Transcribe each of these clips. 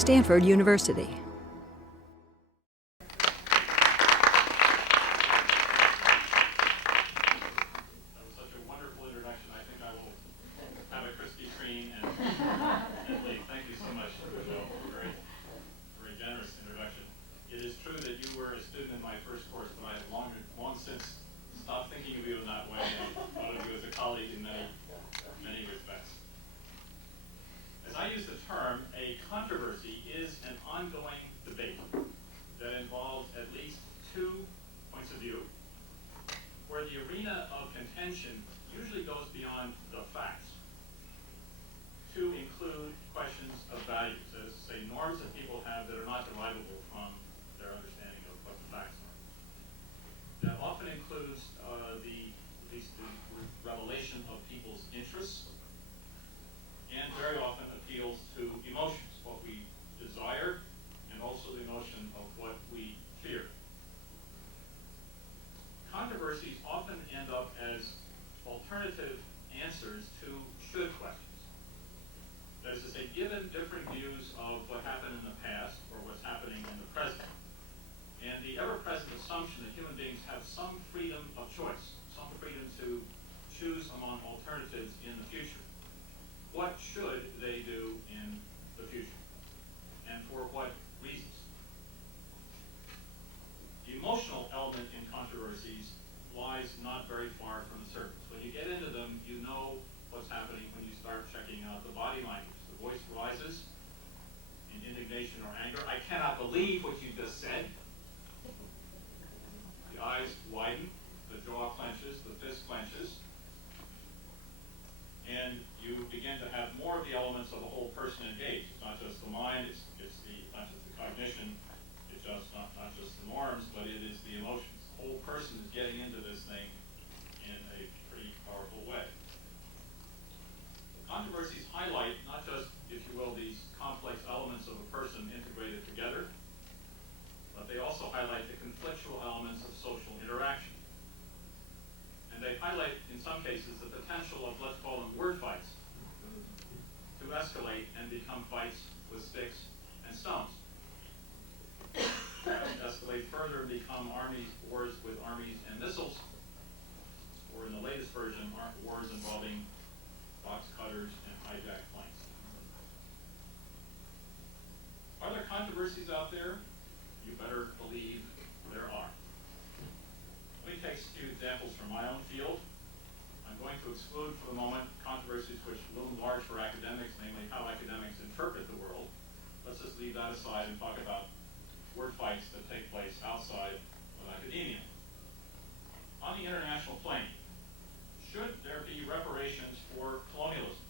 Stanford University. I use the term, a controversy is an ongoing debate that involves at least two points of view, where the arena of contention usually goes beyond the facts to include questions of values, that is to say, norms that people have that are not derivable from their understanding of what the facts are. That often includes at least the revelation of people's interests, and very often appeals to emotions, what we desire, and also the notion of what we fear. Controversies often end up as alternative answers to should questions. That is to say, given different views of what happened in the past or what's happening in the present, and the ever-present assumption that human beings have some freedom of choice, some freedom to choose among alternatives in the future. What should they do in the future? And for what reasons? The emotional element in controversies lies not very far from the surface. When you get into them, you know what's happening when you start checking out the body language. The voice rises in indignation or anger. I cannot believe what you just said. The eyes widen, the jaw clenches, the fist clenches. And you begin to have more of the elements of the whole person engaged. It's not just the mind, it's not just the cognition, it's just not just the norms, but it is the emotions. The whole person is getting into this thing in a pretty powerful way. Controversies highlight not just, if you will, these complex elements of a person integrated together, but they also highlight the conflictual elements of social interaction. And they highlight, in some cases, the potential of, let's call them word fights, to escalate and become fights with sticks and stones. Escalate further and become wars with armies and missiles, or in the latest version, wars involving box cutters and hijacked planes. Are there controversies out there? You better believe there are. Let me take a few examples from my own field. I'm going to exclude for the moment controversies which loom large for academics, namely how academics interpret the world. Let's just leave that aside and talk about word fights that take place outside of academia. On the international plane, should there be reparations for colonialism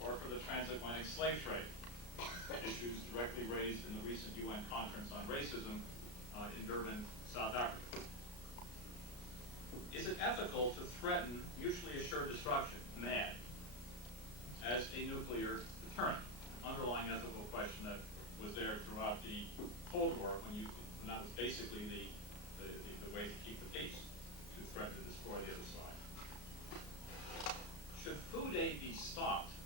or for the transatlantic slave trade? Issues directly raised in the recent UN conference on racism in Durban, South Africa. Is it ethical to threaten mutually assured destruction, MAD, as a nuclear deterrent? Underlying ethical question that was there throughout the Cold War when that was basically the way to keep the peace, to threaten to destroy the other side. Should food aid be stopped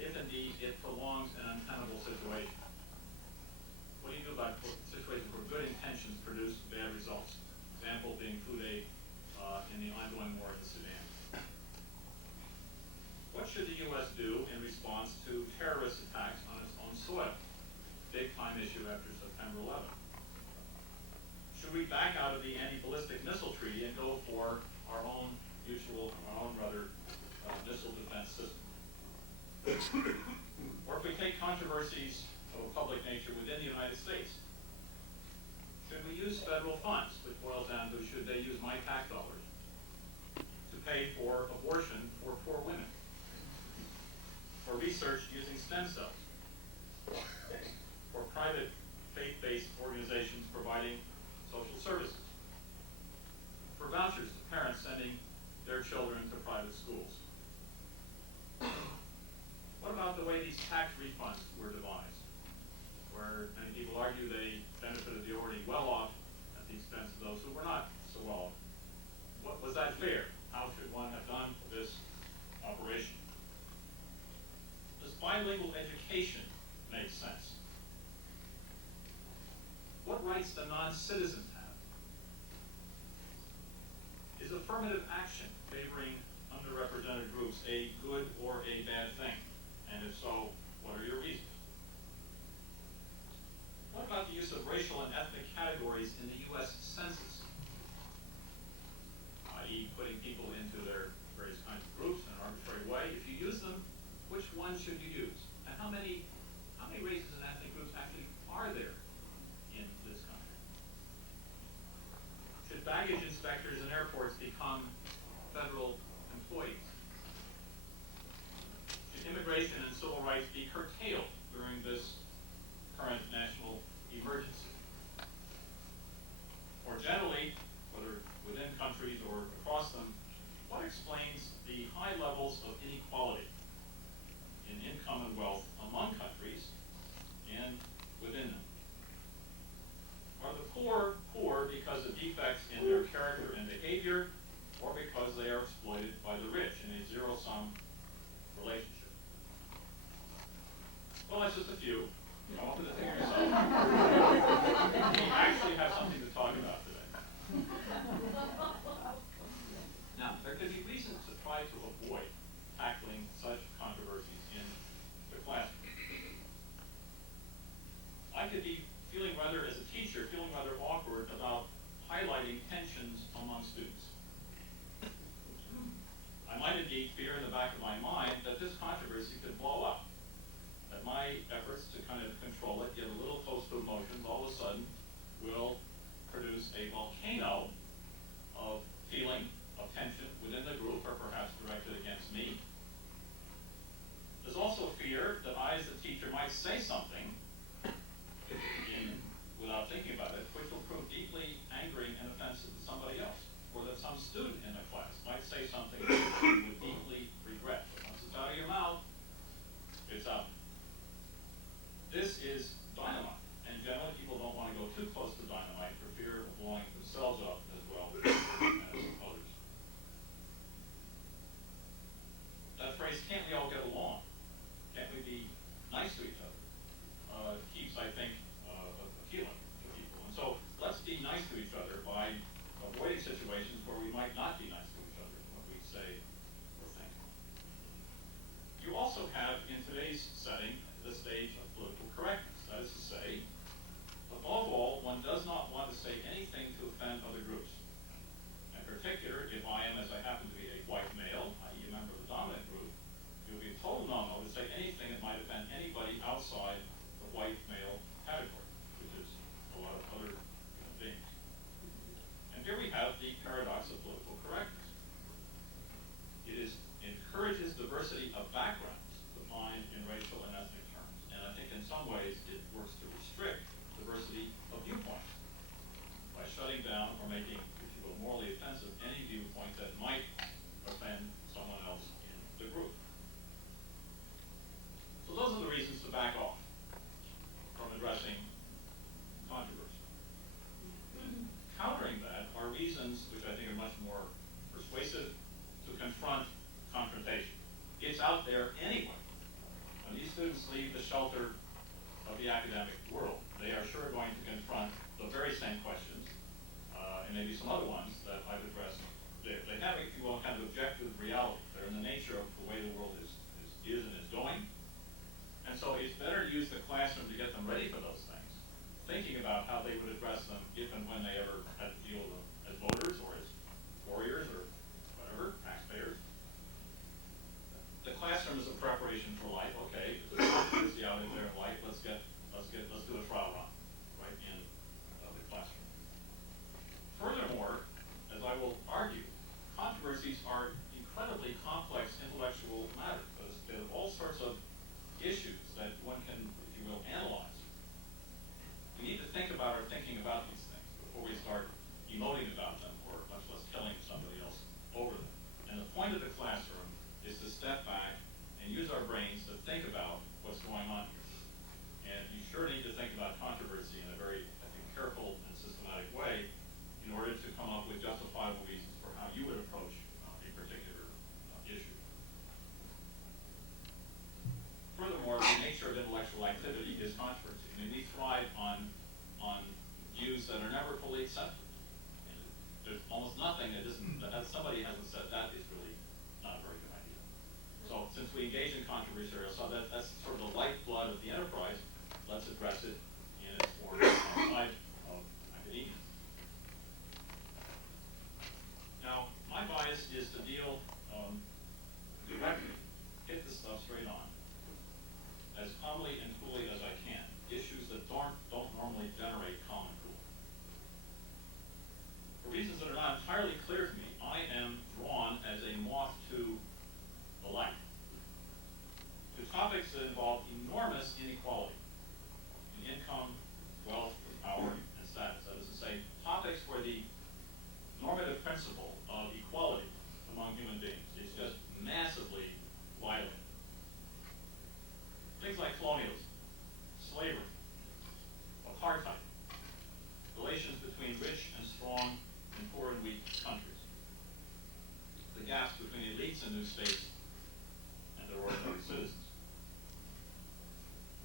if indeed it prolongs an untenable situation? What do you do about situations where good intentions produce bad results? Example being food aid in the ongoing war in Sudan. What should the U.S. do in response to terrorist attacks on its own soil? Big time issue after September 11th. Should we back out of the anti-ballistic missile treaty and go for our own missile defense system? Or if we take controversies of a public nature within the United States, should we use federal funds, which boils down to should they use my tax dollars to pay for abortion for poor women, for research using stem cells, for private faith-based organizations providing social services, for vouchers to parents sending their children to private schools? What about the way these tax refunds were devised, where many people argue they benefited the already well-off at the expense of those who were not so well-off? Was that fair? How should one have done this operation? Does bilingual education make sense? non-citizens have? Is affirmative action favoring underrepresented groups a good or a bad thing? And if so, what are your reasons? What about the use of racial and ethnic categories in the U.S. Census? I.e. putting people into their various kinds of groups in an arbitrary way. If you use them, which ones should you use? And how many races and ethnic groups actually are there in this country? Should baggage inspectors in airports become federal employees? Should immigration and civil rights be curtailed during this current national emergency? Or generally, whether within countries or across them, what explains the high levels of inequality in income and wealth among countries and within them? Are the poor poor because of defects in their character and behavior, or because they are exploited by the rich in a zero-sum relationship? Well, that's just a few. Come up with a thing yourself. We actually have something to talk about today. Now, there could be reasons to try to avoid tackling such controversies in the classroom. I could be feeling rather, as a teacher, feeling rather awkward about highlighting tensions among students. I might indeed fear in the back of my mind that this controversy could blow up, that my efforts to kind of control it, get a little close to emotions, all of a sudden will produce a volcano of feeling, of tension within the group, or perhaps directed against me. There's also fear that I, as the teacher, might say something without thinking about it, which will prove deeply angering and offensive to somebody else, or that some student in the class might say something that you would deeply regret. Once it's out of your mouth, it's out. This is dynamite, and generally people don't want to go too close to dynamite for fear of blowing themselves up as well as others. That phrase, can't we all get along? Can't we be nice to each other? Keeps, I think, appealing to people. And so let's be nice to each other by avoiding situations where we might not be nice to each other in what we say or think. You also have, in today's setting, the stage of political correctness. That is to say, above all, one does not want to say anything to offend other groups. In particular, if I am, as I happen to be, a white male, i.e. a member of the dominant group, it would be a total no-no to say anything that might offend anybody outside the white male category, which is a lot of other human beings. And here we have the paradox of political correctness. It encourages diversity of backgrounds defined in racial and ethnic terms. And I think in some ways it works to restrict diversity of viewpoints by shutting down or making, if you will, morally offensive any viewpoint that might offend someone else in the group. So those are the reasons to back off from addressing controversy. Countering that are reasons which I think are much more persuasive to confront confrontation. It's out there anyway. When these students leave the shelter of the academic world, they are sure going to confront the very same questions, and maybe some other ones that I've addressed. They have, if you will, kind of objective reality. They're in the nature of the way the world is and is going. And so it's better to use the classroom to get them ready for those things, thinking about how they would address them if and when they ever had to deal with them as voters or as warriors or whatever, taxpayers. The classroom is a preparation for life. Okay, if there's controversy out there in life, let's do a trial run right in the classroom. Furthermore, as I will argue, controversies are incredibly complex intellectual matters. They have all sorts of issues that one can, if you will, analyze. We need to think about our thinking about these things before we start emoting about them, or much less telling somebody else over them. And the point of the classroom is to step back and use our brains to think about what's going on here. And you sure need to think about controversy in a very, I think, careful and systematic way in order to come up with justifiable reasons for how you would approach a particular issue. Furthermore, the nature of intellectual activity is controversy. I mean, we thrive on views that are never fully accepted. There's almost nothing that isn't, that somebody hasn't said that is really not a very good idea. So since we engage in controversy, so that's sort of the lifeblood of the enterprise, let's address it in its form outside of academia. Now, my bias is to deal directly, hit the stuff straight on, as calmly and coolly as I can, issues that don't normally generate calm and cool. For reasons that are not entirely clear to me, I am drawn as a moth to the light, to topics that involve enormous inequality in income, wealth, power, and status. That is to say, topics where the normative principle of equality among human beings is just massively violated. Things like colonialism, slavery, apartheid, relations between rich and strong and poor and weak countries, the gaps between elites and new states and their ordinary citizens.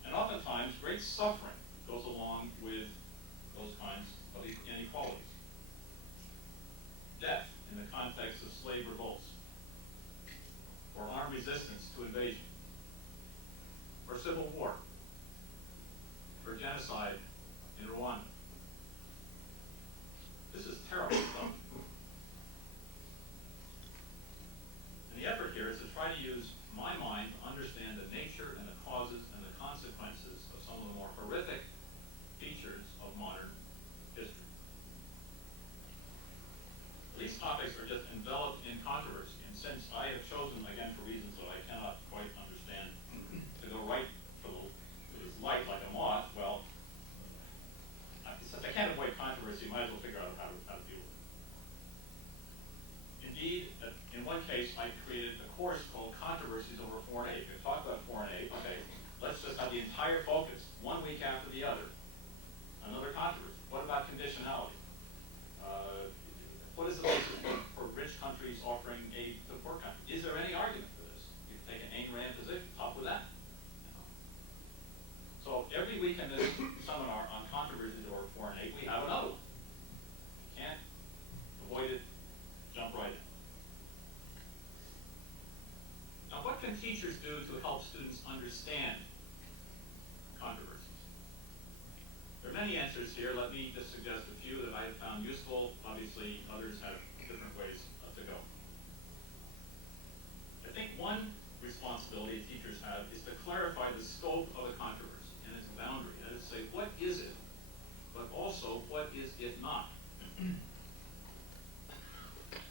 And oftentimes, great suffering goes along with those kinds of inequalities. Death in the context of slave revolts, or armed resistance to invasion, or civil war, or genocide in Rwanda. This is terrible stuff. And the effort here is to try to use my mind to understand the nature and the causes and the consequences of some of the more horrific features of modern history. These topics are just enveloped in controversy, and since I have chosen, again for reasons that I cannot quite understand, to go right for this light like a moth, well, since I can't avoid controversy, I might as well figure out how to deal with it. Indeed, in one case, I created a course called Controversies over Foreign Aid. We talk about foreign aid, okay, let's just have the entire focus, 1 week after the other, another controversy. What about conditionality? What is the basis for rich countries offering aid to poor countries? Is there any argument for this? You can take an Ayn Rand position, top with that. So every week in this seminar on controversies over foreign aid, we have another one. You can't avoid it, jump right in. Now, what can teachers do to help students understand controversies? There are many answers here. Let me just suggest a few that I have found useful. Obviously, others have different ways to go. I think one responsibility teachers have is to clarify the scope of a controversy and its boundary. That is to say, what is it, but also what is it not?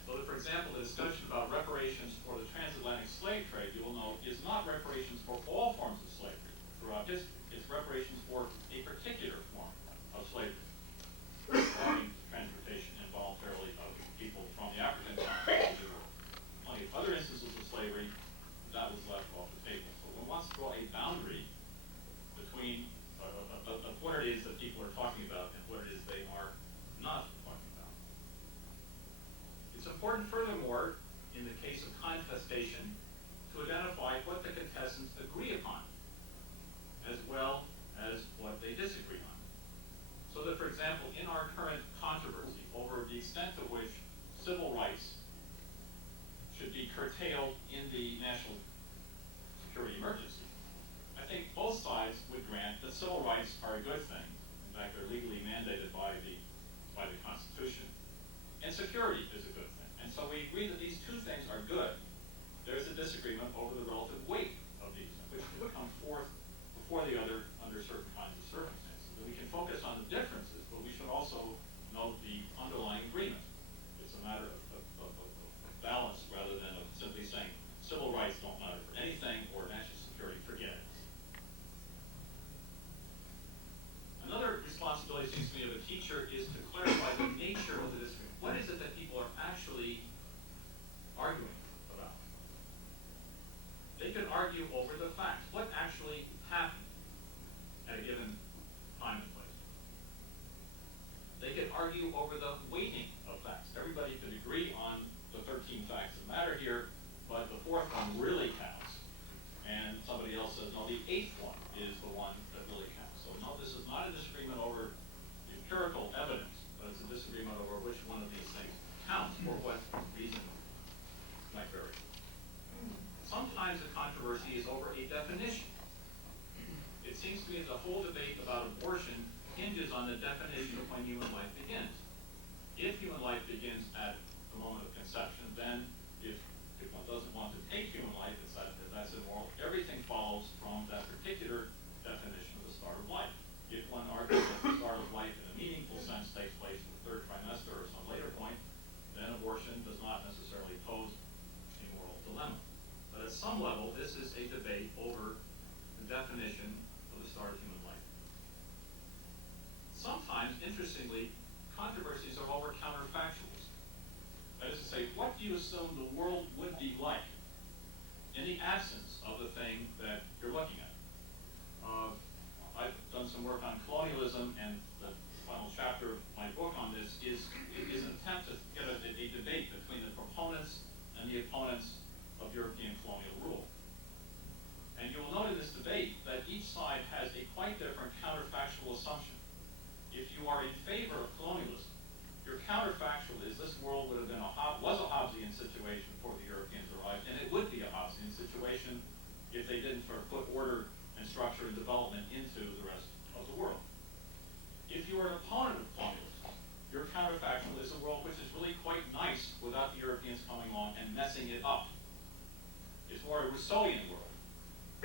So that, for example, the discussion about reparations for the transatlantic slave trade, you will note, is not reparations for all forms of slavery throughout history. It's reparations for a particular form of slavery, involving transportation involuntarily of people from the African continent to the world. Plenty of other instances of slavery, that was left off the table. So one wants to draw a boundary between what it is that people are talking about and what it is they are not talking about. It's important, furthermore, in the case of contestation, to identify what the contestants agree upon, as well as what they disagree on. So that, for example, in our current controversy over the extent to which civil rights should be curtailed in the national security emergency, I think both sides would grant that civil rights are a good thing. In fact, they're legally mandated by the Constitution. And security is a good thing. And so we agree that these two things are good. There's a disagreement over the relative weight of these, which would come forth before the other under certain kinds of circumstances. And we can focus on the differences, but we should also note the underlying agreement. It's a matter of balance rather than of simply saying civil rights don't matter for anything or national security, forget it. Another responsibility, seems to me, of a teacher is to clarify the nature of the disagreement. What is it that people are actually arguing about? They could argue over the facts. What actually happened at a given time and place? They could argue over the weighting of facts. Everybody could agree on the 13 facts that matter here, but the fourth one really counts. And somebody else says, no, the eighth one is the one that really counts. So no, this is not a disagreement over the empirical evidence me is over a definition. It seems to me that the whole debate about abortion hinges on the definition of when human life begins. If human life begins at the moment of conception, then if one doesn't want to take human life, that's immoral. Everything follows from that particular definition of the start of life. If one argues that the start of life in a meaningful sense takes place in the third trimester or some later point, then abortion does not necessarily pose a moral dilemma. But at some level, this is a debate over the definition of the start of human life. Sometimes, interestingly, controversies are over counterfactuals. That is to say, what do you assume the world would be like in the absence of the thing that you're looking at? I've done some work on colonialism, and the final chapter of my book on this is an attempt to get a debate between the proponents and the opponents of European colonial rule. And you will note in this debate that each side has a quite different counterfactual assumption. If you are in favor of colonialism, your counterfactual is this world would have been was a Hobbesian situation before the Europeans arrived, and it would be a Hobbesian situation if they didn't sort of put order and structure and development into the rest of the world. If you are an opponent of colonialism, your counterfactual is a world which is really quite nice without the Europeans coming along and messing it up. It's more a Rousseauian world,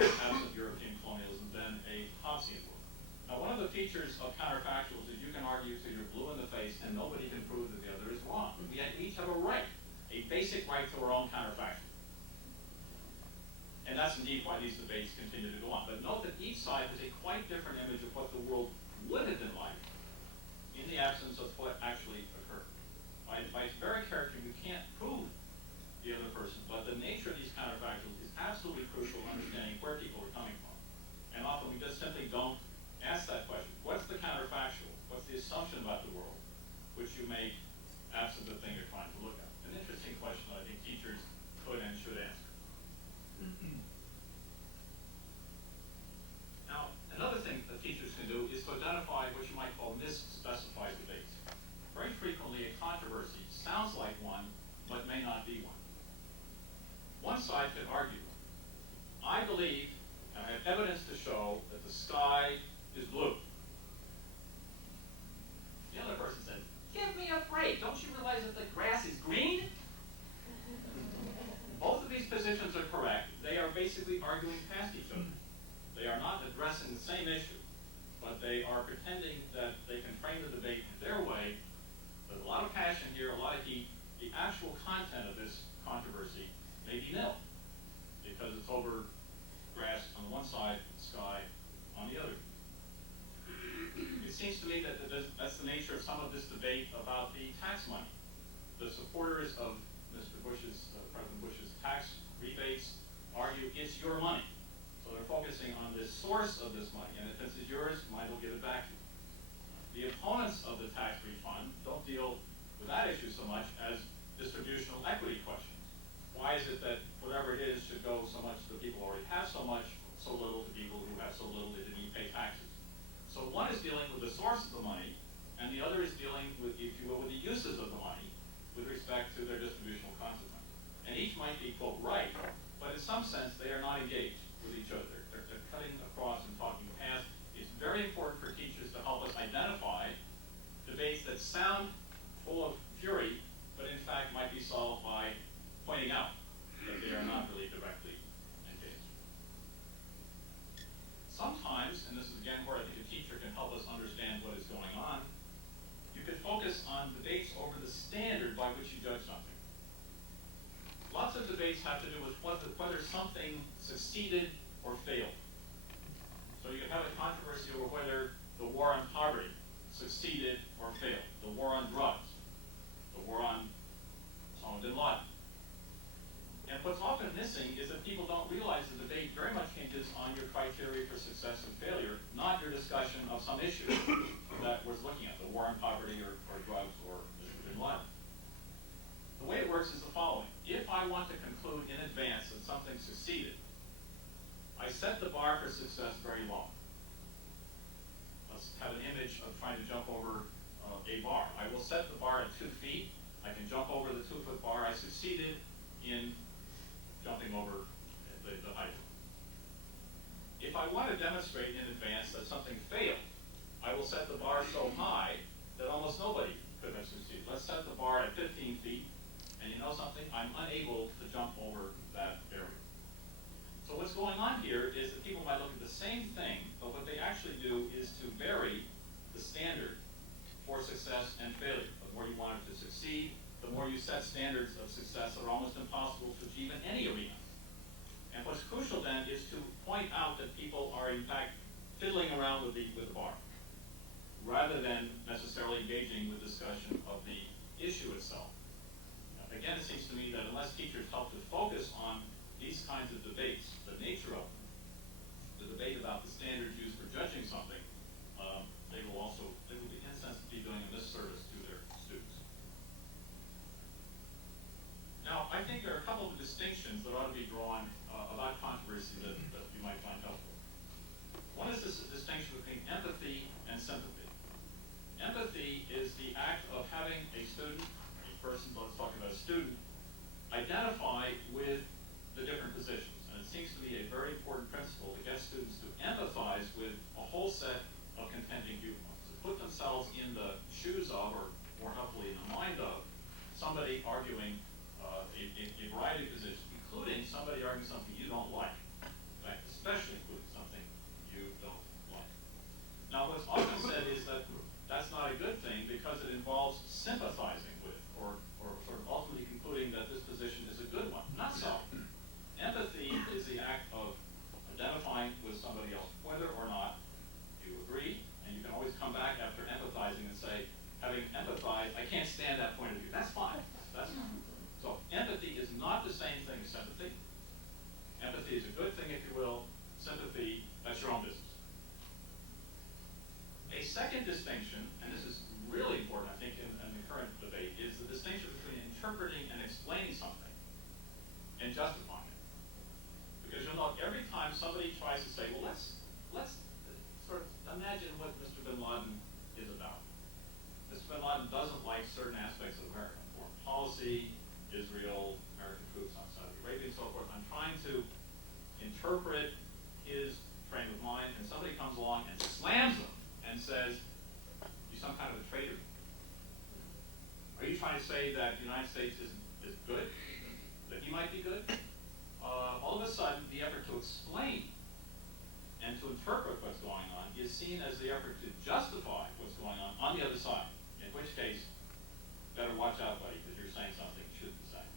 absent European colonialism, than a Hobbesian world. Now, one of the features of counterfactuals is you can argue till you're blue in the face and nobody can prove that the other is wrong. We each have a right, a basic right to our own counterfactual. And that's indeed why these debates continue to go on. But note that each side has a quite different image of what the world would have been like in the absence of what actually occurred. By its very character, you can't prove the other person, but the nature of these counterfactuals is absolutely crucial in understanding where people are coming from. And often we just simply don't ask that question. What's the counterfactual? What's the assumption about the world which you make absent the thing you're trying to look at? An interesting question that I think teachers could and should answer. Now, another thing that teachers can do is to identify what you might call misspecified debates. Very frequently, a controversy sounds like one, but may not be one. One side could argue, I believe, and I have evidence to show, that the sky is blue. The other person said, give me a break. Don't you realize that the grass is green? Both of these positions are correct. They are basically arguing past each other. They are not addressing the same issue, but they are pretending that they can frame the debate in their way. There's a lot of passion here, a lot of heat. The actual content of this controversy may be nil, because it's over grass on the one side, sky on the other. It seems to me that that's the nature of some of this debate about the tax money. The supporters of President Bush's tax rebates argue it's your money. So they're focusing on the source of this money, and if this is yours, you might as well give it back to you. The opponents of the tax refund don't deal with that issue so much as distributional equity questions. Why is it that whatever it is should go so much to the people who already have so much, so little to people who have so little they didn't even pay taxes? So one is dealing with the source of the money, and the other is dealing with, if you will, with the uses of the money with respect to their distributional consequences. And each might be, quote, right, but in some sense they are not engaged with each other. They're cutting across and talking past. It's very important for teachers to help us identify debates that sound full of fury, but in fact might be solved by pointing out that they are not really directly engaged. Sometimes, and this is again where I think a teacher can help us understand what is going on, you can focus on debates over the standard by which you judge something. Lots of debates have to do with whether something succeeded or failed. So you can have a controversy over whether the war on poverty succeeded or failed, the war on drugs, the war on Osama bin Laden. And what's often missing is that people don't realize the debate very much hinges on your criteria for success and failure, not your discussion of some issue that was looking at, the war on poverty or drugs or Mr. bin Laden. The way it works is the following. If I want to conclude in advance that something succeeded, I set the bar for success very low. Let's have an image of trying to jump over a bar. I will set the bar at 2 feet. I can jump over the 2-foot bar. I succeeded in jumping over the height. I want to demonstrate in advance that something failed, I will set the bar so high that almost nobody could have succeeded. Let's set the bar at 15 feet, and you know something? I'm unable to jump over that area. So what's going on here is that people might look at the same thing, but what they actually do is to vary the standard for success and failure. The more you want it to succeed, the more you set standards of success that are almost impossible to achieve in any arena. And what's crucial then is to point out that people are in fact fiddling around with the bar, rather than necessarily engaging with discussion of the issue itself. Again, it seems to me that unless teachers help to focus on these kinds of debates, the nature of them, the debate about the standards used for judging something, they will be in a sense be doing a misservice to their students. Now, I think there are a couple of distinctions that ought to be drawn about controversy that you might find helpful. One is this distinction between empathy and sympathy. Empathy is the act of having a student, a person, let's talk about a student, identify with the different positions. And it seems to me a very important principle to get students to empathize with a whole set of contending viewpoints, to put themselves in the shoes of, or more helpfully in the mind of, somebody arguing a variety of positions, including somebody arguing something you don't like. In fact, especially including something you don't like. Now, what's often said is that that's not a good thing because it involves sympathizing with, or sort of ultimately concluding that this position is a good one. Not so. Empathy is the act of identifying with somebody else, whether or not you agree, and you can always come back after empathizing and say, having empathized, I can't stand that point of view. That's fine. So empathy is not the same thing as sympathy. Empathy is a good thing, if you will. Sympathy, that's your own business. A second distinction, and this is really important, I think, in the current debate, is the distinction between interpreting and explaining something and justifying it. Because you'll note every time somebody tries to say, well, let's sort of imagine what Mr. bin Laden is about. Mr. bin Laden doesn't like certain aspects of American foreign policy, Israel, American troops on Saudi Arabia, and so forth. I'm trying to interpret his frame of mind, and somebody comes along and slams him and says, you're some kind of a traitor. Are you trying to say that the United States is good? That he might be good? All of a sudden, the effort to explain and to interpret what's going on is seen as the effort to justify what's going on the other side. In which case, better watch out, buddy, because you're saying something you shouldn't be saying.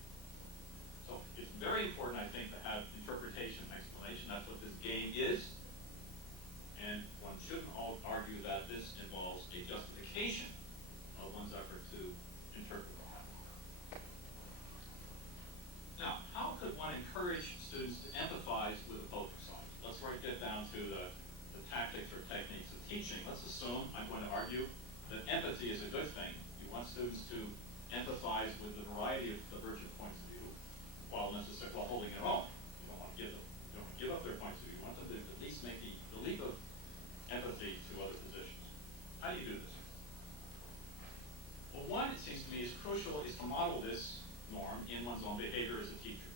So it's very important, I think, to have interpretation and explanation. That's what this game is. And one shouldn't argue that this involves a justification of one's effort to interpret what happened. Now, how could one encourage students to empathize with the opposing side? Let's get down to the tactics or techniques of teaching. Let's assume I'm going to argue that empathy is a good thing. You want students to empathize with the variety of divergent points of view while holding it all. You don't want to give up their points of view. You want them to at least make the leap of empathy to other positions. How do you do this? Well, one, it seems to me, is crucial is to model this norm in one's own behavior as a teacher.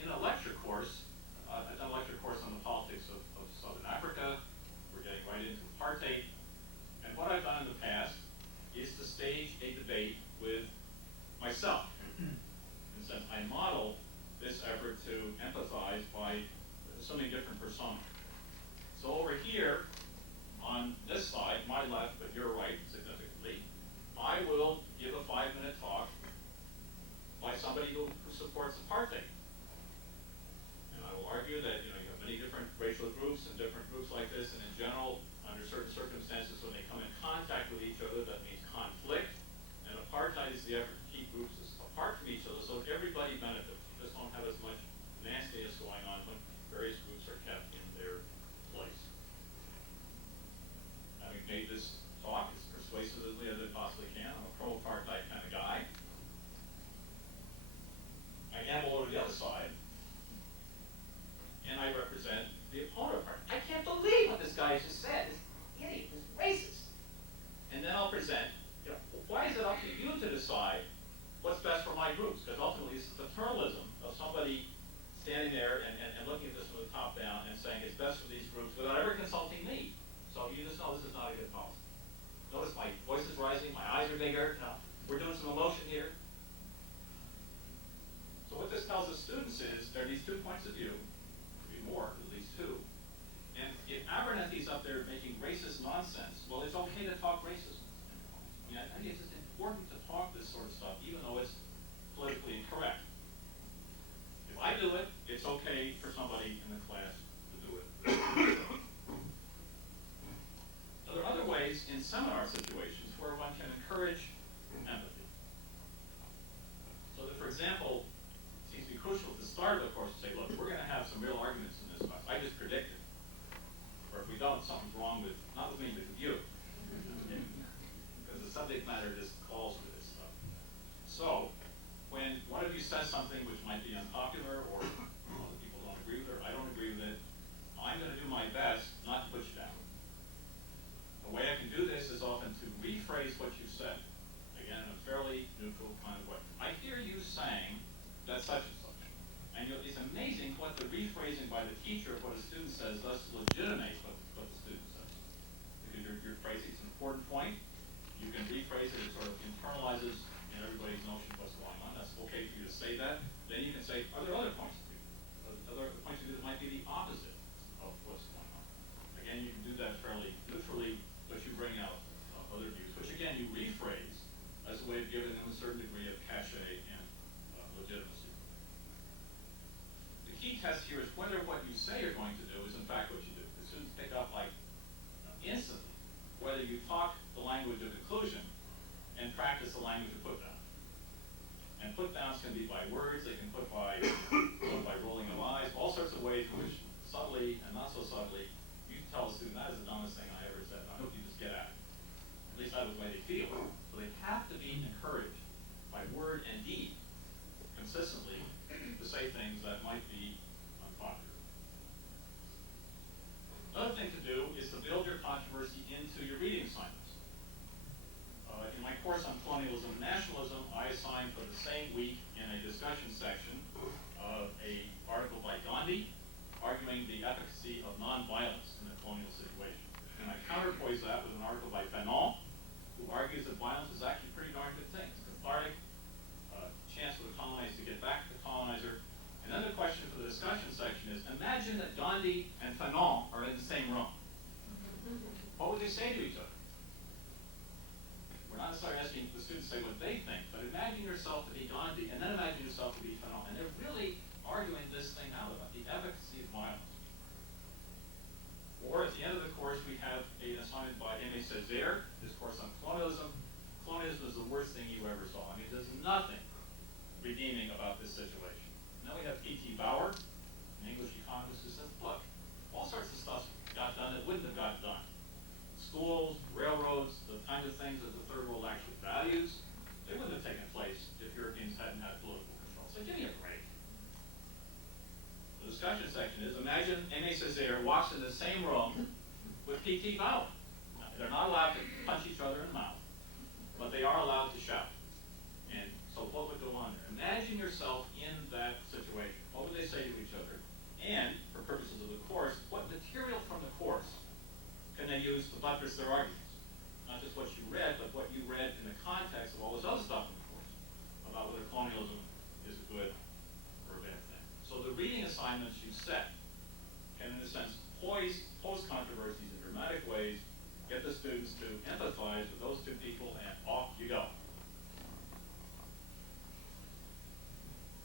In a lecture course, I've done a lecture course on the politics of Southern Africa. We're getting right into apartheid. And what I've done in the past is to stage a debate with myself. In a sense, I model this effort to empathize by assuming different personas. So over here, on this side, my left, but your right, significantly, I will give a 5-minute talk by somebody who supports apartheid. And I will argue that you have many different racial groups and different groups like this, and in general, under certain circumstances, when they come in contact with each other, that means conflict. And apartheid is the effort to keep groups apart from each other so that everybody benefits. You just don't have as much nastiness going on when various groups are kept in their place. it's okay for somebody in the class to do it. Now, there are other ways in seminar situations where one can encourage empathy. So that, for example, it seems to be crucial at the start of the course to say, look, we're going to have some real arguments in this class. I just predicted. Or if we don't, something's wrong with, not with me, but with you. Because the subject matter just calls for this stuff. So, when one of you says something which might be unpopular or other people don't agree with it, or I don't agree with it, I'm going to do my best not to put you down. The way I can do this is often to rephrase what you said, again, in a fairly neutral kind of way. I hear you saying that such and such. And it's amazing what the rephrasing by the teacher of what a student says does to legitimate what the student says. Because you're phrasing an important point, you can rephrase it, it sort of internalizes in everybody's notion of what's going on. That's okay for you to say that. Then you can say, are there other points of view? Other points of view that might be the opposite of what's going on. Again, you can do that fairly neutrally, but you bring out other views, which again you rephrase as a way of giving them a certain degree of cachet and legitimacy. The key test here is whether what you say you're going to do is in fact what you do. The students pick up like instantly whether you talk the language of inclusion and practice the language of put down. And put downs can be by words, they can put by rolling of eyes, all sorts of ways in which subtly and not so subtly you can tell a student that is the dumbest thing I ever said. I hope you just get at it. At least that was the way they feel. So they have to be encouraged by word and deed consistently to say things that might be unpopular. Another thing to do is to build your controversy into your reading assignments. In my course on colonialism and nationalism, I assigned for the same week in a discussion section an article by Gandhi arguing the efficacy of nonviolence in the colonial situation. And I counterpoised that with an article by Fanon, who argues that violence is actually a pretty darn good thing. It's cathartic, chance for the colonized to get back to the colonizer. And then the question for the discussion section is, imagine that Gandhi and Fanon are in the same room. What would they say to each other? We're not necessarily asking the students to say what they think, but imagine yourself to be Gandhi, and then imagine yourself to be Fanon. And they're really arguing this thing out about the efficacy of violence. Or at the end of the course, we have an assignment by M.A. Césaire, his course on colonialism. Colonialism is the worst thing you ever saw. I mean, there's nothing redeeming about this situation. And then we have P.T. Bauer, an English economist, who says, look, all sorts of stuff got done that wouldn't have got done. Schools, railroads, the kinds of things that the third world actually values, they wouldn't have taken place if Europeans hadn't had political control. So give me a break. The discussion section is, imagine M.A. Césaire walks in the same room with P.T. Bauer. Now, they're not allowed to punch each other in the mouth, but they are allowed to shout. And so what would go on there? Imagine yourself in that situation. What would they say to each other? And, for purposes of the course, what material from the course can they use to buttress their arguments? Not just what you read, but what you read in the context of all this other stuff in the course about whether colonialism is a good or a bad thing. So the reading assignments you set can, in a sense, pose controversies in dramatic ways, get the students to empathize with those two people, and off you go.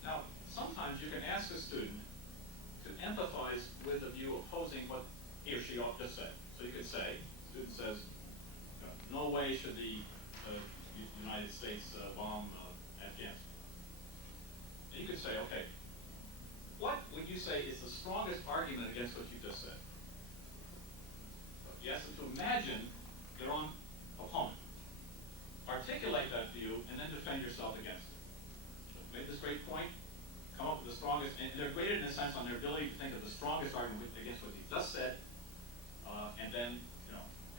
Now, sometimes you can ask a student to empathize with the view opposing what he or she ought to say. So you could say, the student says, no way should the United States bomb Afghanistan. And you could say, okay, what would you say is the strongest argument against what you just said? So you ask them to imagine their own opponent. Articulate that view, and then defend yourself against it. So made this great point, come up with the strongest, and they're graded in a sense on their ability to think of the strongest argument against what you just said, and then,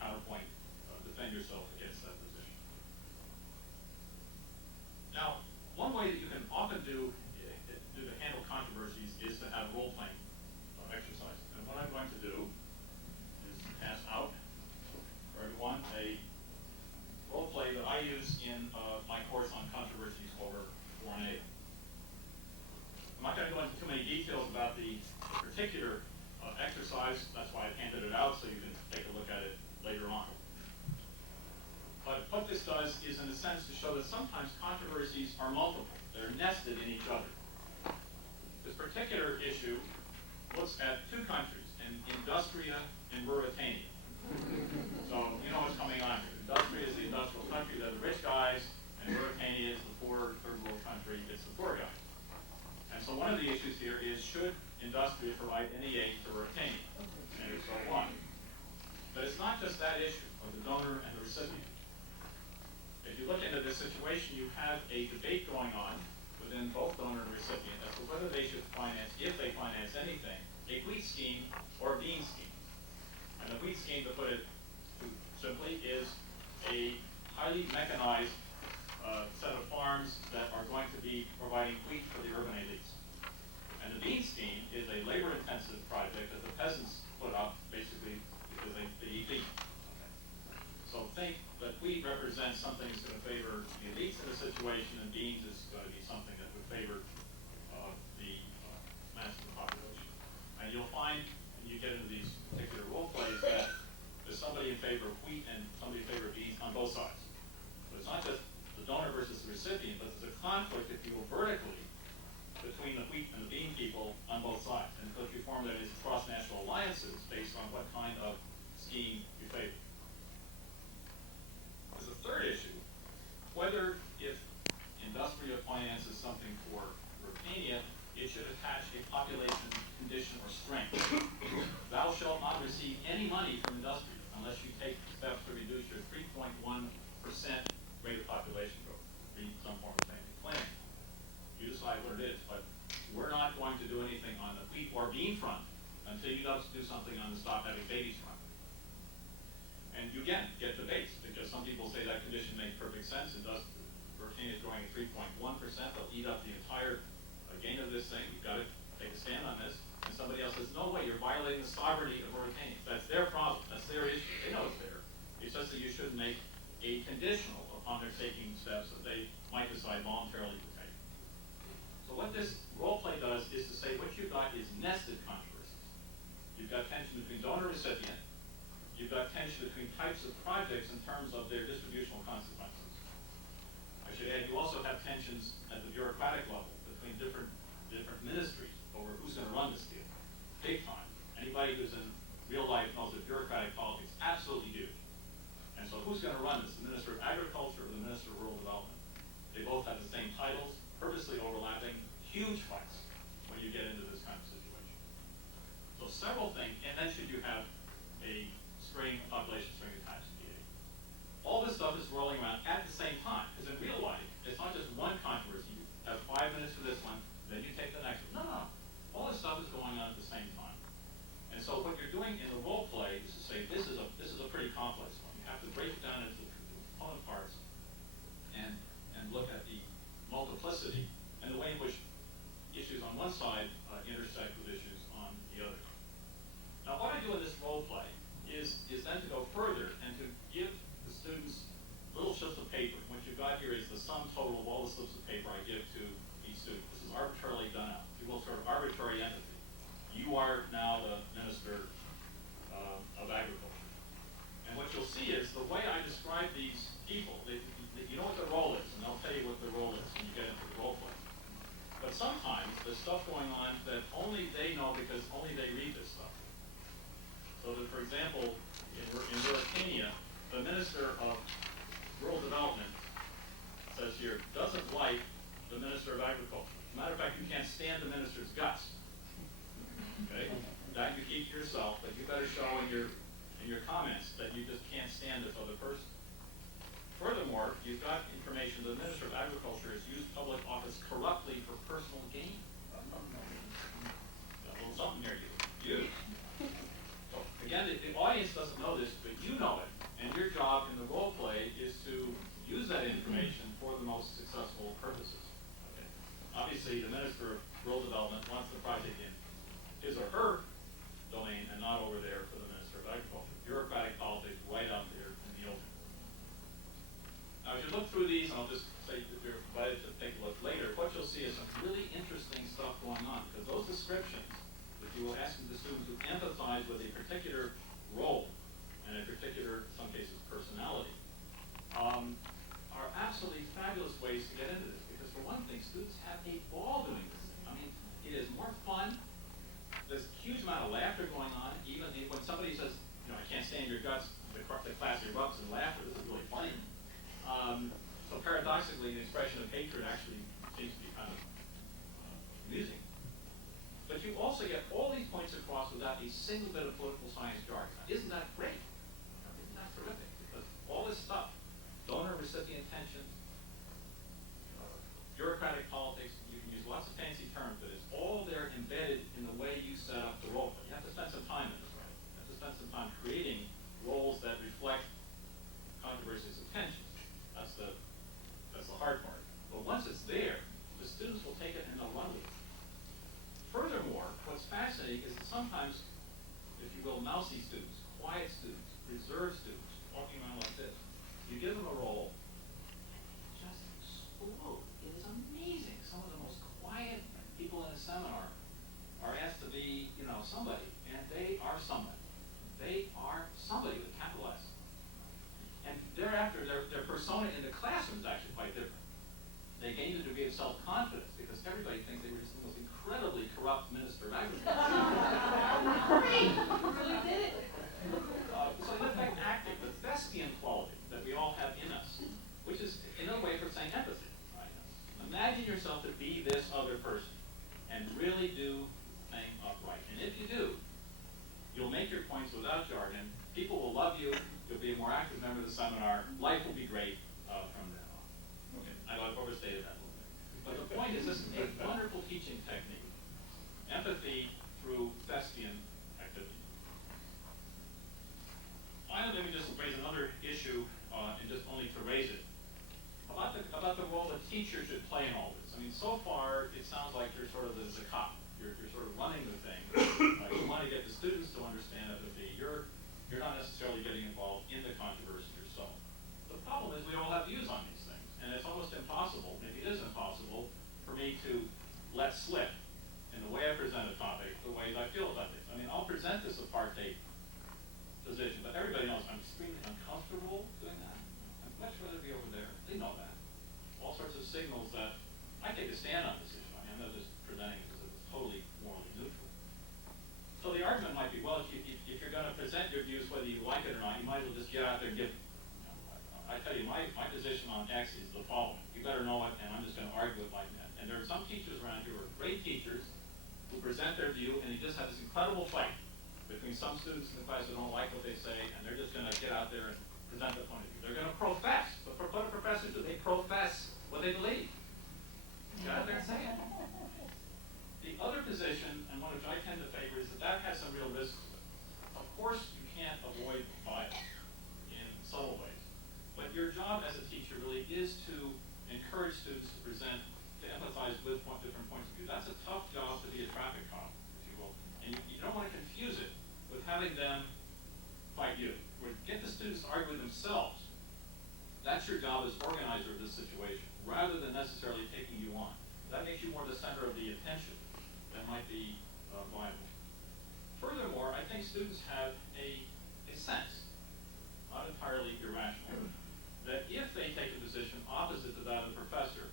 counterpoint, defend yourself against that position. Now, one way that you can often do to handle controversies is to have role-playing exercises. And what I'm going to do is pass out for everyone a role-play that I use in my course on controversies over foreign aid. I'm not going to go into too many details about the particular exercise. That's why I handed it out, so you can take a look at it later on. But what this does is, in a sense, to show that sometimes controversies are multiple. They're nested in each other. This particular issue looks at two countries, Industria and Ruritania. So you know what's coming on here. Industria is the industrial country, they're the rich guys, and Ruritania is the poor third world country, it's the poor guys. And so one of the issues here is, should Industria provide any aid to Ruritania? And if so, why? But it's not just that issue of the donor and the recipient. If you look into this situation, you have a debate going on within both donor and recipient as to whether they should finance, if they finance anything, a wheat scheme or a bean scheme. And the wheat scheme, to put it simply, is a highly mechanized set of farms that are going to be providing wheat for the urban elites. And the bean scheme is a labor-intensive project that the peasants put up, basically, because they eat bean. So think that wheat represents something that's going to favor the elites in the situation, and beans is going to be something that would favor the mass of the population. And you'll find, when you get into these particular role plays, that there's somebody in favor of wheat and somebody in favor of beans on both sides. So it's not just the donor versus the recipient, but there's a conflict, if you will, vertically between the wheat and the bean people on both sides. And because you form that as cross-national alliances based on what kind of scheme you favor. There's a third issue, whether if Industria finances something for Ruritania, it should attach a population condition or strength. Thou shalt not receive any money from Industria unless you take steps to reduce your 3.1% rate of population growth. Read some form of family planning. You decide what it is, but we're not going to do anything on the wheat or bean front until you do something on the stop having babies front. And you again get debates, because some people say that condition makes perfect sense. It does. Ruritania is growing at 3.1%. They'll eat up the entire gain of this thing. You've got to take a stand on this. And somebody else says, no way, you're violating the sovereignty of Ruritania. That's their problem. That's their issue. They know it's there. It's just that you shouldn't make a conditional upon their taking steps that they might decide voluntarily to take. So what this role play does is to say what you've got is nested controversies. You've got tension between donor and recipient. You've got tension between types of projects in terms of their distributional consequences. I should add, you also have tensions at the bureaucratic level between different ministries over who's going to run this deal. Big time. Anybody who's in real life knows that bureaucratic politics is absolutely huge. And so who's going to run this? The Minister of Agriculture or the Minister of Rural Development? They both have the same titles, purposely overlapping, huge fights when you get into this kind of situation. So several things, and then should you have a population string attached to the aid. All this stuff is rolling around at the same time, because in real life, it's not just one controversy. You have 5 minutes for this one, then you take the next one. No. All this stuff is going on at the same time. And so what you're doing in the role play is to say, this is a pretty complex one. You have to break it down into component parts and look at the multiplicity and the way in which issues on one side intersect with issues on the other. Now what I do in this role play is then to go further and to give the students little slips of paper. What you've got here is the sum total of all the slips of paper I give to each student. This is arbitrarily done out. If you will, sort of arbitrary entity. You are now the Minister of Agriculture. And what you'll see is the way I describe these people, you know what their role is, and they'll tell you what their role is when you get into the role play. But sometimes there's stuff going on that only they know because only they read this stuff. So that, for example, in Ruritania, the Minister of Rural Development says here, doesn't like the Minister of Agriculture. As a matter of fact, you can't stand the minister's guts. Okay? That you keep to yourself, but you better show in your comments that you just can't stand this other person. Furthermore, you've got information the Minister of Agriculture has used public office corruptly for personal gain. Got a little something there you. So again, the audience doesn't know this, but you know it. And your job in the role play is to use that information for the most successful purposes. Okay. Obviously, the Minister of Rural Development wants the project in his or her domain and not over there for the Minister of Agriculture. Bureaucratic politics right out there in the open. Now, as you look through these, and I'll just say that you're invited to take a look later, what you'll see is some really interesting stuff going on, because those descriptions that you will ask the students who empathize with a particular role and a particular, in some cases, personality, are absolutely fabulous ways to get into this, because for one thing, students have a ball doing this. I mean, it is more fun. There's huge expression of hatred actually seems to be kind of amusing. But you also get all these points across without a single bit of political science jargon. Isn't that great? Isn't that terrific? Because all this stuff, donor-recipient tensions, bureaucratic politics, you can use lots of fancy terms, but it's all there embedded in the way you set up the role play. You have to spend some time in this role. You have to spend some time creating roles that reflect controversies and tensions. That's the hard part. But once it's there, the students will take it and they'll run with it. Furthermore, what's fascinating is that sometimes, if you will, mousy students, quiet students, reserved students, walking around like this, you give them a role, just explode. It is amazing. Some of the most quiet people in a seminar are asked to be, somebody, and they are somebody. They are somebody with a capital S. And thereafter, their persona in the classroom is actually quite different. They gained a degree of self-confidence because everybody thinks they were just the most incredibly corrupt minister of agriculture. Great! Really did it. So in effect, acting, the thespian quality that we all have in us, which is another way for saying empathy. Right? Imagine yourself to be this other person and really do the thing upright. And if you do, you'll make your points without jargon. People will love you. You'll be a more active member of the seminar. Life will be great from then on. Okay, I've overstated that a little bit. But the point is, this is a wonderful teaching technique. Empathy through thespian activity. Finally, let me just raise another issue, and just only to raise it, about the role that teachers should play in all this. I mean, so far, it sounds like you're sort of the cop. You're sort of running the thing. You want to get the students to understand empathy. You're not necessarily getting involved in the controversy yourself. The problem is we all have views on these things, and it's almost impossible, maybe it is impossible, for me to let slip in the way I present a topic, the ways I feel about things. I mean, I'll present this apartheid position, but everybody knows I'm extremely uncomfortable doing that. I'd much rather be over there. They know that. All sorts of signals that I take a stand on this issue. I mean, I'm not just presenting it because it's totally morally neutral. So the argument might be, well, if you're going to present your views, whether you like it or not, you might as well just get out there and give. I tell you, my position on X is the following. You better know it, and I'm just going to argue it like that. And there are some teachers around here who are great teachers who present their view, and you just have this incredible fight between some students in the class who don't like what they say, and they're just going to get out there and present their point of view. They're going to profess. But what do professors do? They profess what they believe. Get out there and say it. The other position, and one which I tend to favor, is that has some real risks to it. Of course, you can't avoid bias in subtle ways. But your job as a teacher really is to encourage students to present, to empathize with different points of view. That's a tough job to be a traffic cop, if you will. And you don't want to confuse it with having them fight you. Or get the students to argue with themselves. That's your job as organizer of this situation, rather than necessarily taking you on. That makes you more the center of the attention. That might be viable. Furthermore, I think students have a sense, not entirely irrational, that if they take a position opposite to that of the professor,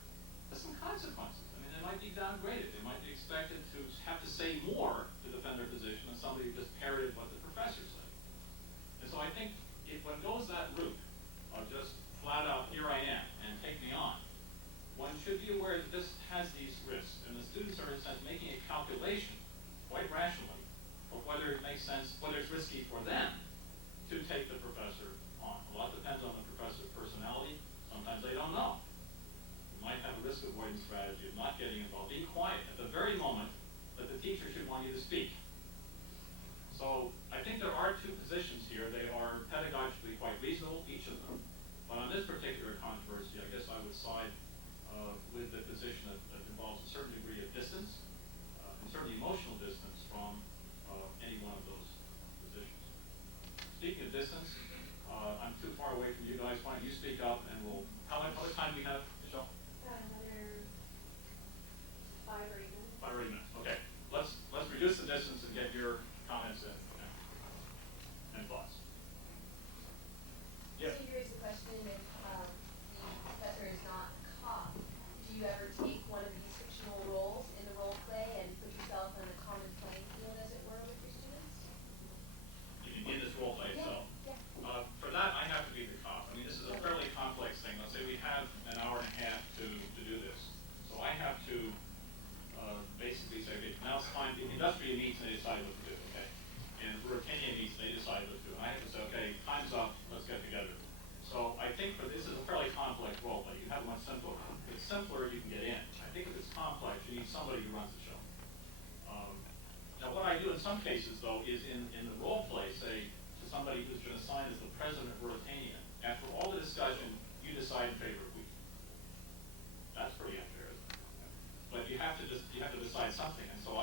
there's some consequences. I mean, they might be downgraded. They might be expected to have to say more to defend their position than somebody who just parroted what the professor said. And so I think if one goes that route of just flat out, here I am, and take me on, one should be aware that this has these risks, and the students are in a sense making a calculation, quite rationally, of whether it makes sense, whether it's risky for them to take the professor on. A lot depends on the professor's personality. Sometimes they don't know. You might have a risk avoidance strategy of not getting involved. Be quiet at the very moment that the teacher should want you to speak. So I think there are two positions here. They are pedagogically quite reasonable, each of them. But on this particular controversy, I guess I would side with the position that involves a certain degree of distance, and certainly emotional distance from any one of those positions. Speaking of distance, I'm too far away from you guys. Why don't you speak up, and we'll. How much time do we have, Michelle? Another 5 or 8 minutes. 5 or 8 minutes. Okay. Let's reduce the distance and get your comments in and thoughts. Yes. So here's the question: if the professor is not a cop, do you ever take one of these fictional roles in the role play and put yourself in meets and they decide what to do, okay? And Ruritania meets and they decide what to do. And I have to say, okay, time's up, let's get together. So I think for this is a fairly complex role play. You have one simpler. If it's simpler, you can get in. I think if it's complex, you need somebody who runs the show. Now what I do in some cases though is in the role play, say to somebody who's been assigned as the president of Ruritania, after all the discussion, you decide in favor of we. That's pretty unfair, isn't it? But you have to decide something. And so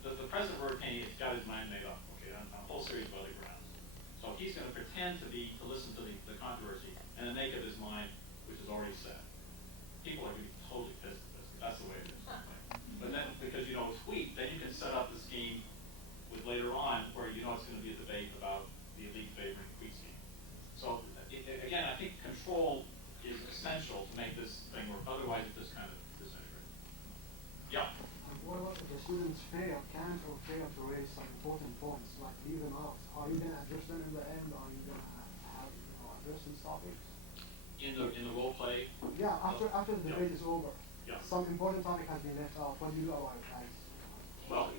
the president of Ruritania has got his mind made up, okay, on a whole series of other grounds. So he's going to pretend to listen to the controversy and then make up his mind, which is already set. People are going to be totally pissed at this, but that's the way it is. But then, because you know it's wheat, then you can set up the scheme with later on where you know it's going to be a debate about the elite favoring wheat scheme. So again, I think control is essential to make this thing work. Otherwise, it just kind of disintegrates. Yeah. What about if the students can't or fail to raise some important points, like leave them out? Are you going to address them in the end? Are you going to have address these topics? In the role play. Yeah, after the debate is over. Yeah. Some important topic has been left out. What do you do about it, guys? Well,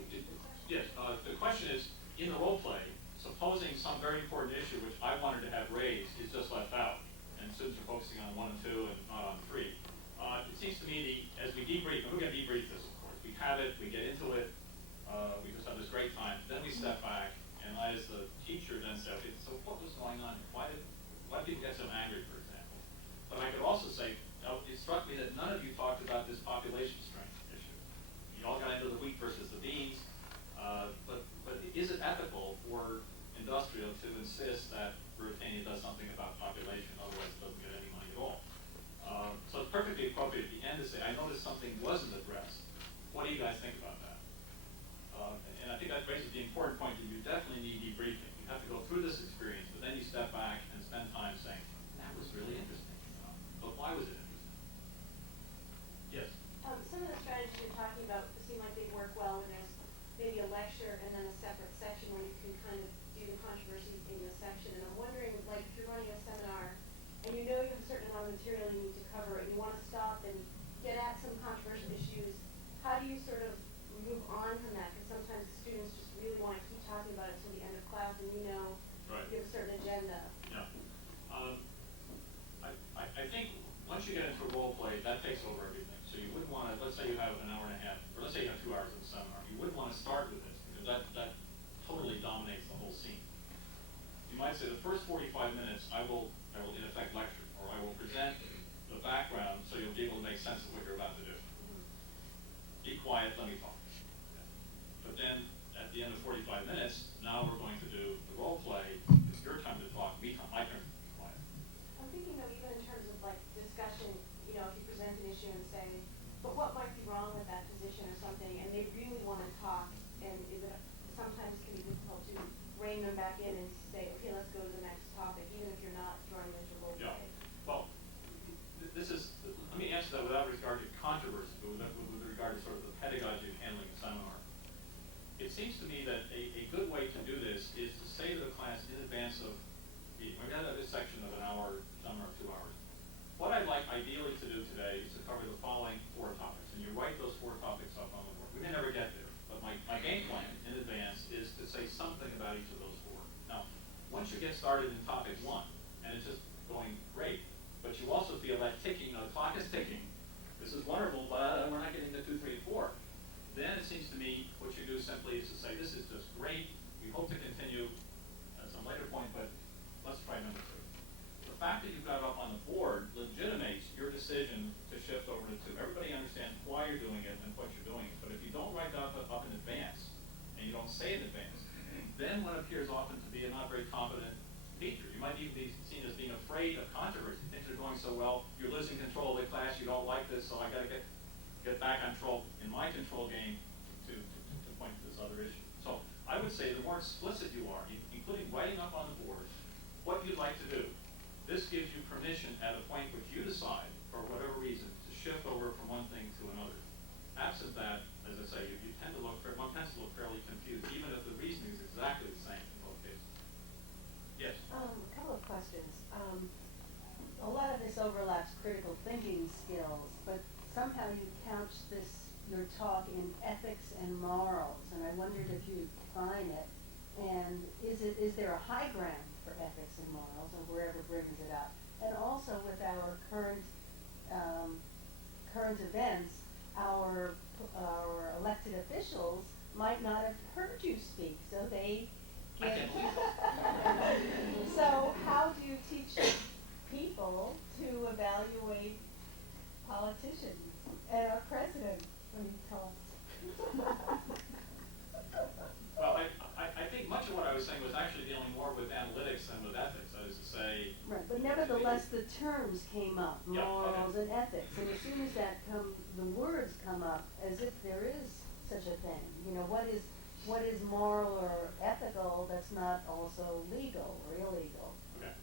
yes. The question is, in the role play, supposing some very important issue which I wanted to have raised is just left out, and students are focusing on 1 and 2 and not on 3. It seems to me as we debrief, and we're going to debrief this, of course. We have it, we get into it, we just have this great time. Then we step back, and I, as the teacher, then say, okay, so what was going on? Why did people get so angry, for example? But I could also say, it struck me that none of you talked about this population strength issue. You all got into the wheat versus the beans, but is it ethical for industrial to insist that Ruritania does something about population, otherwise it doesn't get any money at all? So it's perfectly appropriate at the end to say, I noticed something wasn't addressed. What do you guys think about that? And I think that raises the important point that you definitely need debriefing. You have to go through this experience, but then you step back and spend time saying, that was really interesting. But why was it interesting? Yes? Some of the strategies you're talking about seem like they work well when there's maybe a lecture and then a separate section where you can kind of do the controversies in the section. And I'm wondering, like, if you're running a seminar and you know you have a certain amount of material you need to cover and you want to stop and get at some controversial issues, how do you sort of move on from that? Because sometimes students just really want to keep talking about it until the end of class and you know Right. you have a certain agenda. Yeah. I think once you get into a role play, that takes over everything. So you wouldn't want to, let's say you have an hour and a half, or let's say you have 2 hours of the seminar. You wouldn't want to start with this because that totally dominates the whole scene. You might say the first 45 minutes I will in effect lecture, or I will present the background so you'll be able to make sense of what you're about to do. Be quiet, let me talk. But then at the end of 45 minutes, now we're going to do the role play. It's your time to talk, my turn to be quiet. I'm thinking though, even in terms of like discussion, you know, if you present an issue and say, but what might be wrong with that position or something, and they really want to talk, and sometimes can be difficult to rein them back in and say, okay, let's go to the next topic, even if you're not drawing into role play. Yeah. Well, let me answer that without regard to controversy, but with regard to sort of the pedagogy of handling a seminar. It seems to me that a good way to do this is to say to the class in advance of meeting, we're going to have this section of an hour, seminar 2 hours. What I'd like ideally to do today is to cover the following 4 topics, and you write those 4 topics up on the board. We may never get there, but my game plan in advance is to say something about each of those 4. Now, once you get started in topic 1, and it's just going great, but you also feel that ticking, the clock is ticking, this is wonderful, but we're not getting to 2, 3, and 4. Then it seems to me what you do simply is to say, this is just great, we hope to continue at some later point, but let's try number 2. The fact that you've got it up on the board legitimates your decision to shift over to 2. Everybody understands why you're doing it and what you're doing it. But if you don't write that up in advance, and you don't say in advance, then one appears often to be a not very competent teacher. You might even be seen as being afraid of controversy. Things are going so well, you're losing control of the class, you don't like this, so I got to get back on control in my control game to point to this other issue. So I would say the more explicit you are, including writing up on the board what you'd like to do, this gives you permission at a point which you decide, for whatever reason, to shift over from one thing to another. Absent that, as I say, one tends to look fairly confused, even if the reasoning is exactly the same in both cases. Yes? A couple of questions. A lot of this overlaps critical thinking skills, but somehow you couch this your talk in ethics and morals, and I wondered if you define it, and is there a high ground for ethics and morals, or wherever brings it up? And also with our current events, our elected officials might not have heard you speak, so they I get. can't believe that. So how do you teach people to evaluate politicians and our president when he talks? Well, I think much of what I was saying was actually dealing more with analytics than with ethics. That is to say. Right, but nevertheless, the terms came up, Yeah, okay. morals and ethics, and as soon as the words come up, as if there is such a thing. You know, what is moral or ethical that's not also legal or illegal? Okay.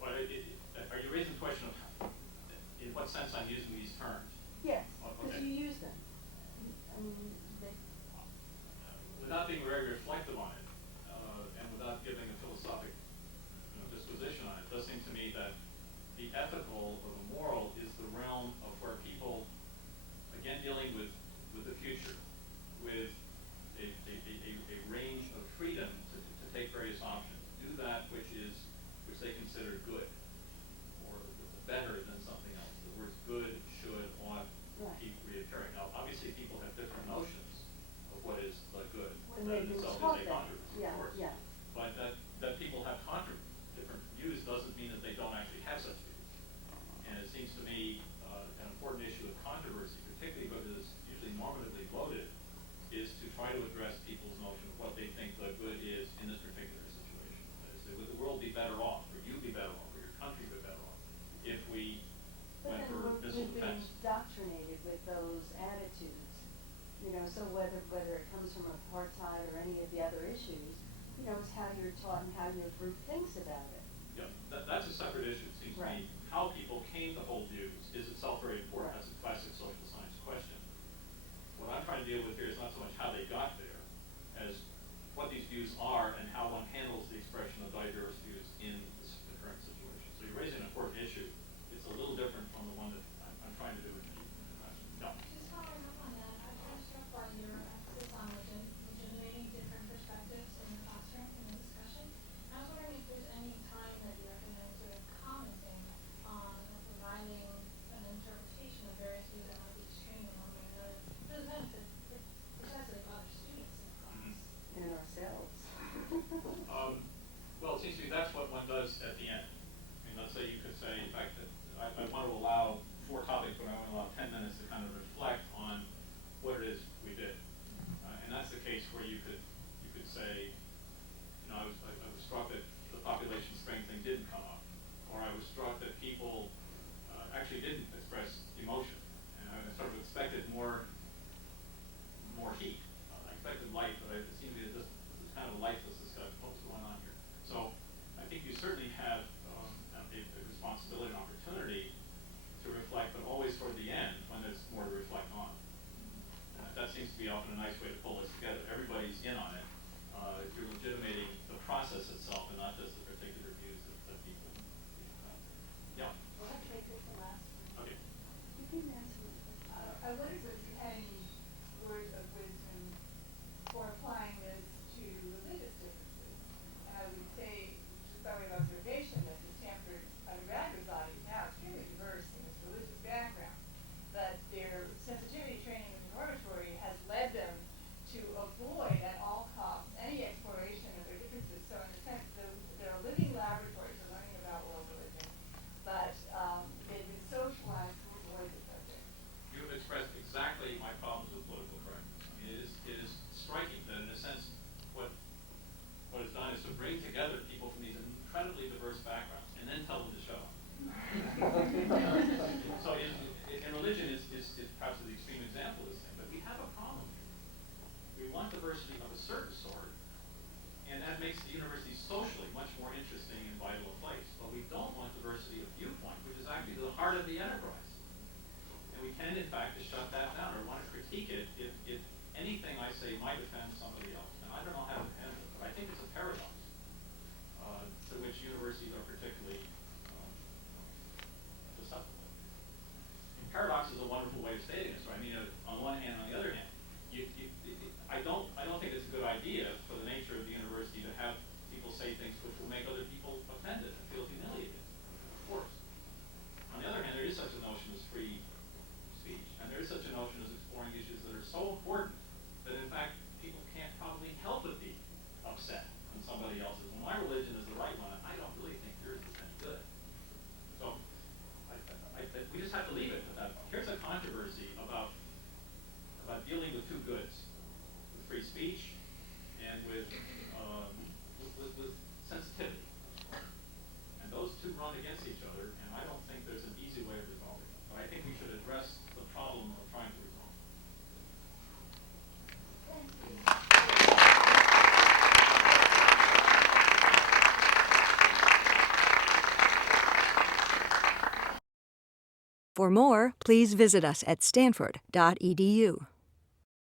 Well, are you raising the question of in what sense I'm using these terms? Yes, Oh, because okay. you use them. I mean, Without being very reflective on it, and without giving a philosophic disposition on it, it does seem to me that the ethical or the moral is the realm of where people, again dealing with the future, with a range of freedom to take various options, do that which they consider good, or better than something else. The words good, should, ought, keep reoccurring. Now, obviously people have different notions of what is the good. when That they've in been itself taught is a that. controversy, Yeah, of course. yeah. But that people have different views doesn't mean that they don't actually have such views. And it seems to me an important issue of controversy, particularly because it's usually normatively loaded, is to try to address people's notion of what they think the good is in this particular situation. That is, would the world be better off, or you be better off, or your country be better off, if we But went then for missile we've been defense? indoctrinated with those attitudes, you know, so whether it comes from apartheid or any of the other issues, you know, it's how you're taught and how your group thinks about it. Yeah, that's a separate issue. It seems to me how people came to hold views is itself very important. Right. That's a classic social science question. What I'm trying to deal with here is not so much how they got there as what these views are and how one handles the expression of diverse views in the current situation. So you're raising an important issue. It's a little different from the one that I'm trying to do in the question. Yeah. Just following up on that, I'm kind of struck by your emphasis on legitimating different perspectives in the classroom, in the discussion. I was wondering if there's any time that you recommend sort of commenting on or providing an interpretation of various views that might be extreme in one way or another for the benefit precisely of other students in the class. And ourselves. Well, it seems to me that's what one does at the end. I mean, let's say you could say, in fact, that I want to allow 4 topics, but I want to allow 10 minutes to kind of reflect on what it is we did. And that's the case where you could say, you know, I was struck that the population strength thing didn't come up, or I was struck that people actually didn't express emotion, and I sort of expected more heat. I expected light, but it seemed to be this is kind of a lifeless discussion. What's going on here? So I think you certainly have a responsibility and opportunity to reflect, but always toward the end when there's more to reflect on. That seems to be often a nice way to pull this together. Everybody's in on it. You're legitimating the process itself and not just the particular views that people. Yeah. Well, let's make this the last. Okay. You can answer it. I wondered if you had any words of wisdom for applying this to religious differences. And I would say, just by way of observation, that the Stanford undergraduate body is now extremely diverse in its religious background. But their sensitivity training in oratory has led them to avoid at all costs any exploration of their differences. So in a sense, they're a living laboratory for learning about world religion. But they've been socialized to avoid the subject. You have expressed exactly my problems with political correctness. I mean, it is striking that in a sense what is done is to bring together people from these incredibly diverse backgrounds and then tell them to show up. So in religion is perhaps the extreme example of this thing, but we have a problem here. We want diversity of a certain sort, and that makes the university socially much more interesting and vital a place. But we don't want diversity of viewpoint, which is actually the heart of the enterprise. And we tend, in fact, to shut that down or want to critique it if anything I say might offend somebody else. And I don't know how to defend it, but I think it's a paradox to which universities are particularly susceptible. And paradox is a wonderful way of stating it. So I mean, on one hand, on the For more, please visit us at stanford.edu.